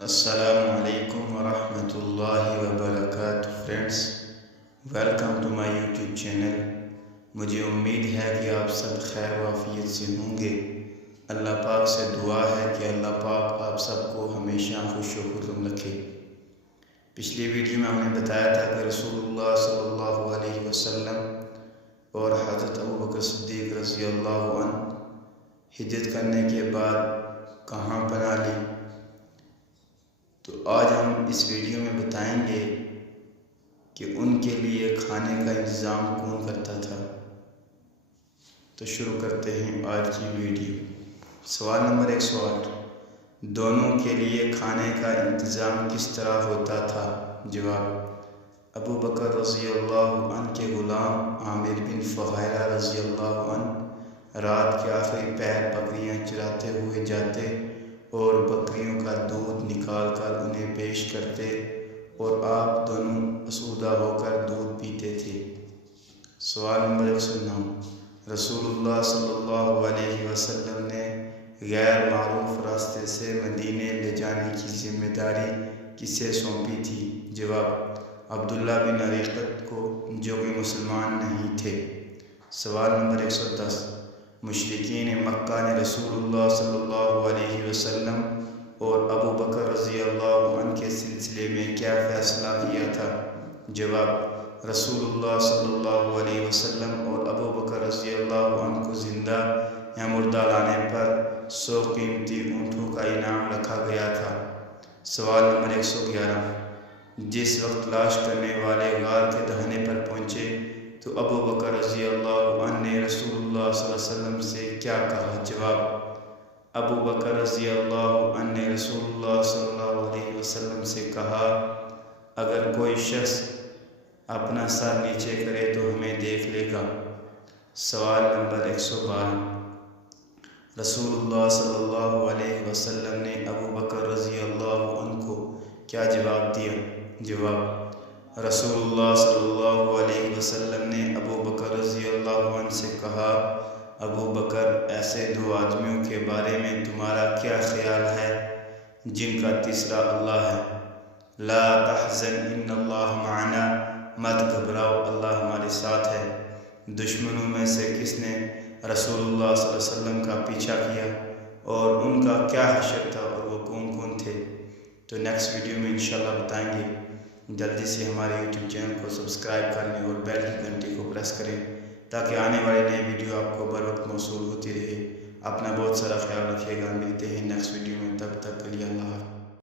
السلام علیکم ورحمۃ اللہ وبرکاتہ friends, welcome to my YouTube channel. مجھے امید ہے کہ آپ سب خیر و عافیت سے ہوں گے۔ اللہ پاک سے دعا ہے کہ اللہ پاک آپ سب کو ہمیشہ خوش و خرم رکھے۔ پچھلی ویڈیو میں ہم نے بتایا تھا کہ رسول اللہ صلی اللہ علیہ وسلم اور حضرت ابوبکر صدیق رضی اللہ عنہ ہجرت کرنے کے بعد کہاں پناہ لی۔ تو آج ہم اس ویڈیو میں بتائیں گے کہ ان کے لیے کھانے کا انتظام کون کرتا تھا۔ تو شروع کرتے ہیں آج کی ویڈیو۔ سوال نمبر 108، دونوں کے لیے کھانے کا انتظام کس طرح ہوتا تھا؟ جواب، ابوبکر رضی اللہ عنہ کے غلام عامر بن فہیرہ رضی اللہ عنہ رات کے آخری پہر بکریاں چراتے ہوئے جاتے اور بکریوں کا دودھ نکال کر انہیں پیش کرتے اور آپ دونوں آسودہ ہو کر دودھ پیتے تھے۔ سوال نمبر 109، رسول اللہ صلی اللہ علیہ وسلم نے غیر معروف راستے سے مدینے لے جانے کی ذمہ داری کسے سونپی تھی؟ جواب، عبداللہ بن عریقط کو، جو کہ مسلمان نہیں تھے۔ سوال نمبر 110، مشرکین مکہ نے رسول اللہ صلی اللہ علیہ وسلم اور ابوبکر رضی اللہ عنہ کے سلسلے میں کیا فیصلہ کیا تھا؟ جواب، رسول اللہ صلی اللہ علیہ وسلم اور ابوبکر رضی اللہ عنہ کو زندہ یا مردہ لانے پر 100 قیمتی اونٹوں کا انعام رکھا گیا تھا۔ سوال نمبر 111، جس وقت تلاش کرنے والے غار کے دہانے پر پہنچے تو ابوبکر رضی اللہ عنہ نے رسول اللہ صلی اللہ علیہ وسلم سے کیا کہا؟ جواب، ابوبکر رضی اللہ عنہ نے رسول اللہ صلی اللہ علیہ وسلم سے کہا، اگر کوئی شخص اپنا سر نیچے کرے تو ہمیں دیکھ لے گا۔ سوال نمبر 112، رسول اللہ صلی اللہ علیہ وسلم نے ابوبکر رضی اللہ عنہ کو کیا جواب دیا؟ جواب، رسول اللہ صلی اللہ علیہ وسلم نے ابوبکر رضی اللہ عنہ سے کہا، ابوبکر، ایسے دو آدمیوں کے بارے میں تمہارا کیا خیال ہے جن کا تیسرا اللہ ہے؟ لا تحزن ان اللہ معنا، مت گھبراؤ، اللہ ہمارے ساتھ ہے۔ دشمنوں میں سے کس نے رسول اللہ صلی اللہ علیہ وسلم کا پیچھا کیا اور ان کا کیا حشر تھا اور وہ کون کون تھے؟ تو نیکسٹ ویڈیو میں انشاءاللہ بتائیں گے۔ جلدی سے ہمارے یوٹیوب چینل کو سبسکرائب کریں اور بیل کی گھنٹی کو پریس کریں تاکہ آنے والے نئے ویڈیو آپ کو بر وقت موصول ہوتی رہے۔ اپنا بہت سارا خیال رکھیے گا۔ ملتے ہیں نیکسٹ ویڈیو میں، تب تک کے لیے اللہ حافظ۔